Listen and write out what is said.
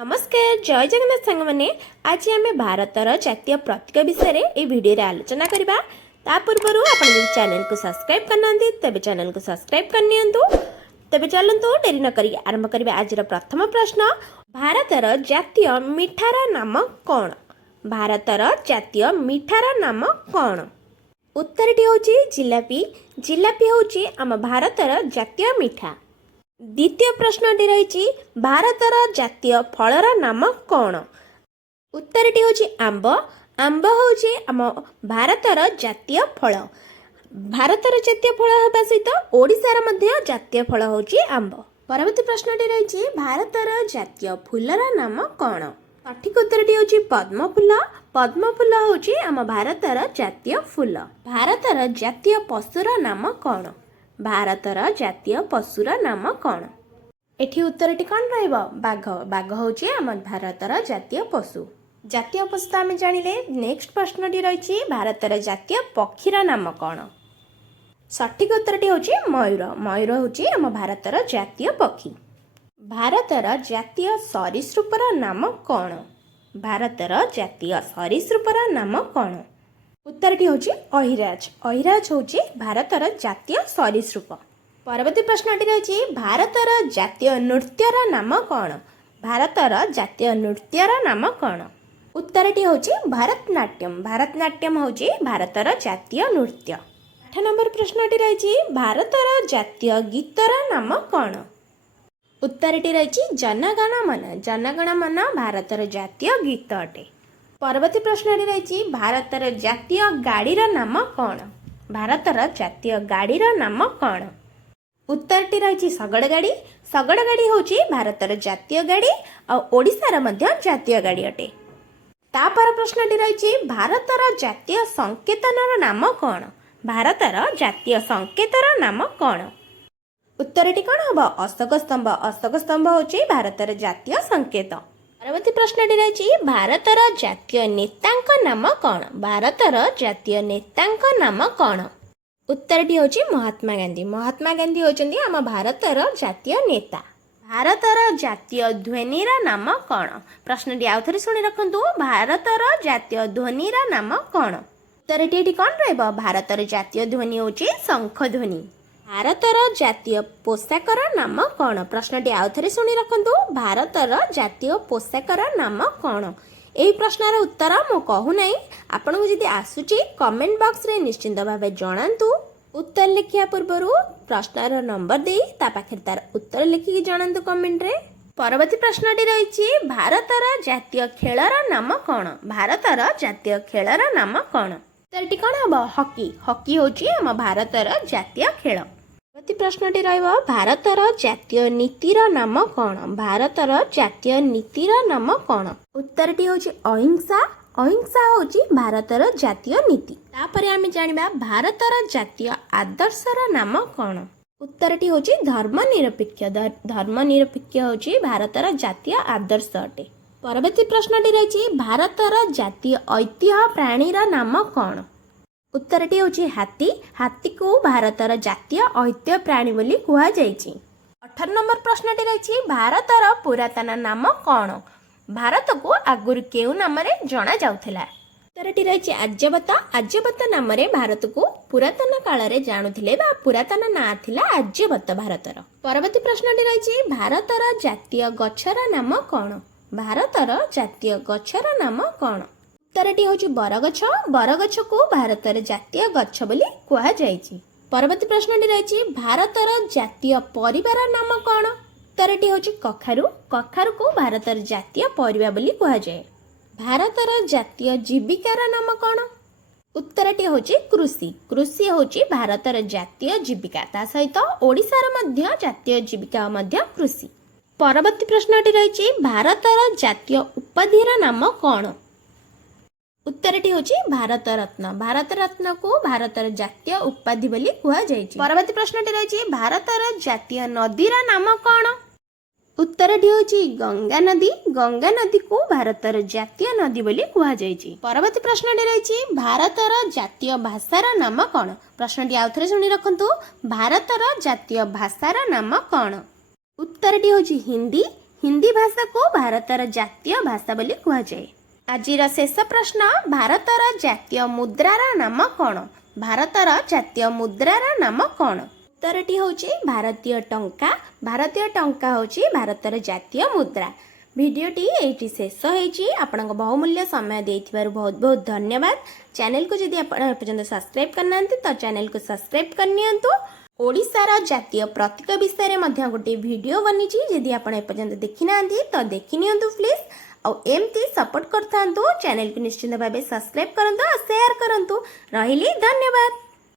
नमस्कार जय जगन्नाथ सांग मैंने आज आम भारतर जातीय प्रतीक विषय में भिडियो आलोचना करवा ता पूर्व आप चैनल को सब्सक्राइब करना तेज चैनल को सब्सक्राइब करनी तेज चलतु डेरी नक आरंभ करवा आज प्रथम प्रश्न भारतर जातीय मिठार नाम कौन। भारतर जातीय मिठार नाम कौन। उत्तरटी हूँ जिलापी। जिलापी हूँ आम भारतर जातीय मिठा। द्वितीय प्रश्नटी रही भारतर जातीय फलर नाम कौन। उत्तरटी हूँ आंब। आंब हूँ आम भारतर जातीय फल। भारतर जातीय फल होगा सहित ओडिशार मध्य जातीय फल हूँ आंब। परवर्ती प्रश्नटी रही भारतर जातीय फूलर नाम कौन। सठिक उत्तरटी हूँ पद्म फूल। पद्म फूल हूँ आम भारतर जातीय फूल। भारतर जातीय पशुर नाम कौन। भारतर जातीय पशुर नाम कौन। एठी उत्तरटी कौन रहिबो बाघ। बाघ हूँ आम भारतर जातीय पशु। जातीय पशु तो आम जानिले। नेक्स्ट प्रश्नटी रही भारतर जातीय पक्षीर नाम कौन। सठिक उत्तरटी हूँ मयूर। मयूर हूँ आम भारतर जातीय पक्षी। भारतर जातीय सरीसृपर नाम कौन। भारतर जातीय सरीसृपर नाम कौन। उत्तरटी हूँ अहिराज। अहिराज हूँ भारतर जातीय सरीसृप। परवर्ती प्रश्नटी रही भारतर जातीय नृत्यर नाम कौन। भारतर जातीय नृत्यर नाम कौन। उत्तरटी हूँ भरतनाट्यम। भरतनाट्यम हूँ भारतर जातीय नृत्य। 8 नंबर प्रश्नटी रही भारतर जातीय गीतर नाम कौन। उत्तरटी रही जनगण मन। जनगण मन भारतर जातीय गीत अटे। परवर्ती प्रश्नटी रही भारतर जातीय गाड़ीर नाम कौन। भारतर जातीय गाड़ीर नाम कौन। उत्तरटी रही शगड़ गाड़ी। शगड़ गाड़ी हूँ भारतर जातीय गाड़ी और ओडिशार मध्य जातीय गाड़ी अटे। तापर प्रश्नटी रही भारतर जातीय संकेतनर नाम कौन। भारतर जातीय संकेतर नाम कौन। उत्तरटी कौन हम अशोक स्तंभ। अशोक स्तंभ हूँ भारतर जातीय संकेत। परवर्ती प्रश्नटी रही भारतर जातीय नेतांक नाम कौन। भारतर जातीय नेतांक नाम कौन। उत्तरटी हूँ महात्मा गांधी। महात्मा गांधी होचंदी आम भारतर जातीय नेता। भारतर जातीय ध्वनिर नाम कौन। प्रश्नटी आउ थे शुणी रखु भारतर जातीय ध्वनिर नाम कौन। उत्तरटी कौन रहिबो भारतर जातीय ध्वनि हूँ शंख ध्वनि। भारतर जातीय पोशाकर नाम कौन। प्रश्नटी आउ थे शुणी रखु भारतर जातीय पोशाकर नाम कौन। यही प्रश्नर उत्तर मु कहूना आपन को जदि आसुची कमेंट बॉक्स रे निश्चिंत भाव जणातु। उत्तर लिखिया पूर्व प्रश्नर नंबर दे ता पाखे तार उत्तर लिखिकी जणातु कमेंट रे। परवर्ती प्रश्नटी रही भारतर जातीय खेलर नाम कौन। भारतर जातीय खेलर नाम कौन। उत्तरटी कौन हम हॉकी। हॉकी हूँ आम भारतर जातीय खेल। परवर्ती प्रश्नटी रहिबो भारतर जातीय नीतिर नाम कौन। भारतर जातीय नीतिर नाम कौन। उत्तरटी हूँ अहिंसा। अहिंसा हूँ भारतर जातीय नीति। तापर आम जानिबा भारतर जातीय आदर्शर नाम कौन। उत्तरटी हूँ धर्मनिरपेक्ष। धर्मनिरपेक्ष हूँ भारतर जातीय आदर्श अटे। परवर्ती प्रश्नटी रही भारतर जातीय ऐतिह्य प्राणीर नाम कौन। उत्तरटी हूँ हाथी। हाथी को भारतर जातीय ऐतिह्य प्राणी बोली कुहा जायछि। 18 नंबर प्रश्नटी रही भारतर पुरातन नाम कौन। भारत को आगुरी केउ नाम रे जना जाउथिला। उत्तरटी रही आर्यभट्ट। आर्यभट्ट नाम रे भारत को पुरातन काल रे जानुथिले बा पुरातन ना थिला आर्यभट्ट भारतर। परवर्ती प्रश्नटी रही भारतर जातीय गछर नाम कौन। भारतर जातीय गछर नाम कौन। उत्तरटी हूँ बरगछ। बरगछ को भारतर जातीय गछ बोली कुहा जायछि। परवर्ती प्रश्नटी रही भारतर जातीय परिवार नाम कौन। उत्तरटी हूँ कखारु। कखारु को भारतर जातीय परिवार बोली कुहा जाए। भारतर जातीय जीविकार नाम कौन। उत्तरटी हूँ कृषि। कृषि हूँ भारतर जातीय जीविका ता सहित ओडिशार मध्य जातीय जीविका मध्य कृषि। परवर्ती प्रश्नटी रही भारतर जातीय उपाधिर नाम कौन। उत्तरटी हूँ भारत रत्न। भारत रत्न को भारतर जातीय उपाधि बोली कुहा जायछि। परवर्ती प्रश्नटी रही भारतर जातीय नदीर नाम कौन। उत्तरटी हूँ गंगा नदी। गंगा नदी को भारतर जातीय नदी बोली कुहा जायछि। परवर्ती प्रश्नटी रही भारतर जातीय भाषार नाम कौन। प्रश्नटी आउ थे शुणी रखु भारतर जातीय भाषार नाम कौन। उत्तरटी हूँ हिंदी। हिंदी भाषा को भारतर जातीय भाषा बोली कुहाଯାଏ। आजिर शेष प्रश्न, भारतर जातीय मुद्रार नाम कौन? भारतर जातीय मुद्रार नाम कौन? उत्तरटी होची भारतीय टंका। भारतीय टंका होची भारतर जातीय मुद्रा। भिडियोटी एठी शेष होईची। आपनक बहुमूल्य समय देइथिबारु बहुत बहुत धन्यवाद। चैनल को जदि आपण एपर्यंत सब्सक्राइब करना तो चैनल को सब्सक्राइब करनियंतु। ओडिशार जातीय प्रतीक विषय में गोटे वीडियो बनी जदि आप एपर्यंत देखी ना तो देखी नियंतु प्लीज। और एमती सपोर्ट करथांतु। चैनल को निश्चित भाव सब्सक्राइब करंतु और शेयर करंतु। रहिली धन्यवाद।